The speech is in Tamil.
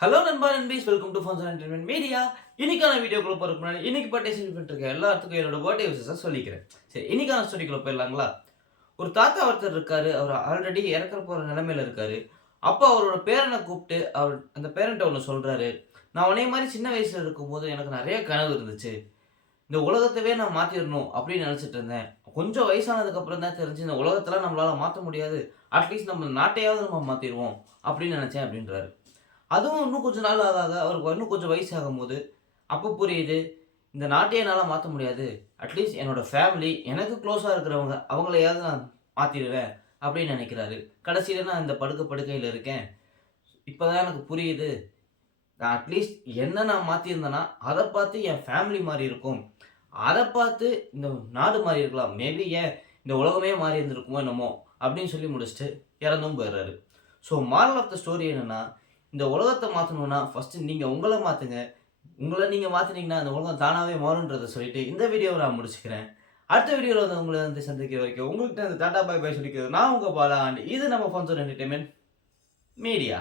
ஹலோ நண்பா நண்பீஸ், welcome to funs entertainment media. இன்னைக்கான வீடியோக்குள்ள போறதுக்கு முன்னாடி இன்னைக்கு பர்த்டே செலிப்ரேட் இருக்க எல்லாத்துக்கும் என்னோட பர்த்டே விஷஸை சொல்லிக்கிறேன். சரி, இன்னைக்கான ஸ்டோரிக்குள்ள போயிடலாங்களா? ஒரு தாத்தா ஒருத்தர் இருக்காரு. அவர் ஆல்ரெடி இறக்க போற நிலைமையில இருக்காரு. அப்போ அவரோட பேரனை கூப்பிட்டு அவர் அந்த பேரன்ட்ட ஒன்று சொல்றாரு. நான் உன்னைய மாதிரி சின்ன வயசுல இருக்கும்போது எனக்கு நிறைய கனவு இருந்துச்சு. இந்த உலகத்தவே நான் மாத்திரணும் அப்படின்னு நினைச்சிட்டு இருந்தேன். கொஞ்சம் வயசானதுக்கு அப்புறம் தான் தெரிஞ்சு இந்த உலகத்தெல்லாம் நம்மளால மாற்ற முடியாது. அட்லீஸ்ட் நம்ம நாட்டையாவது நம்ம மாத்திருவோம் அப்படின்னு நினைச்சேன் அப்படின்றாரு. அதுவும் இன்னும் கொஞ்ச நாள் ஆக ஆக அவருக்கு இன்னும் கொஞ்சம் வயசு ஆகும்போது, அப்போ புரியுது, இந்த நாட்டையே என்னால மாத்த முடியாது. அட்லீஸ்ட் என்னோட ஃபேமிலி, எனக்கு க்ளோஸா இருக்கிறவங்க, அவங்களையாவது நான் மாத்திருவேன் அப்படின்னு நெனைக்கிறாரு. கடைசியில நான் இந்த படுக்கையில இருக்கேன். இப்பதான் எனக்கு புரியுது. நான் அட்லீஸ்ட் என்ன நான் மாத்தியிருந்தேன்னா, அத பார்த்து என் ஃபேமிலி மாறி இருக்கும். அத பார்த்து இந்த நாடு மாறி இருக்கலாம். மேபி ஏன் இந்த உலகமே மாறி இருந்திருக்குமோ என்னமோ! அப்படின்னு சொல்லி முடிச்சுட்டு இறந்தும் போயிர்றாரு. So moral of the story என்னன்னா, இந்த உலகத்த மாத்தணும்னா ஃபர்ஸ்ட்டு நீங்க உங்கள மாத்துங்க. உங்கள நீங்க மாத்துனீங்கன்னா, அந்த உலகம் தானாவே மாறும்ன்றத சொல்லிட்டு இந்த வீடியோவ நான் முடிச்சுக்கிறேன். அடுத்த வீடியோல உங்கள சந்திக்கிற வரைக்கும் உங்ககிட்ட இருந்து டாடா பை பை சொல்லிக்கிறது நான் உங்க பாலா. அண்ட் இது நம்ம ஃபன்சோன் என்டர்டெயின்மென்ட் மீடியா.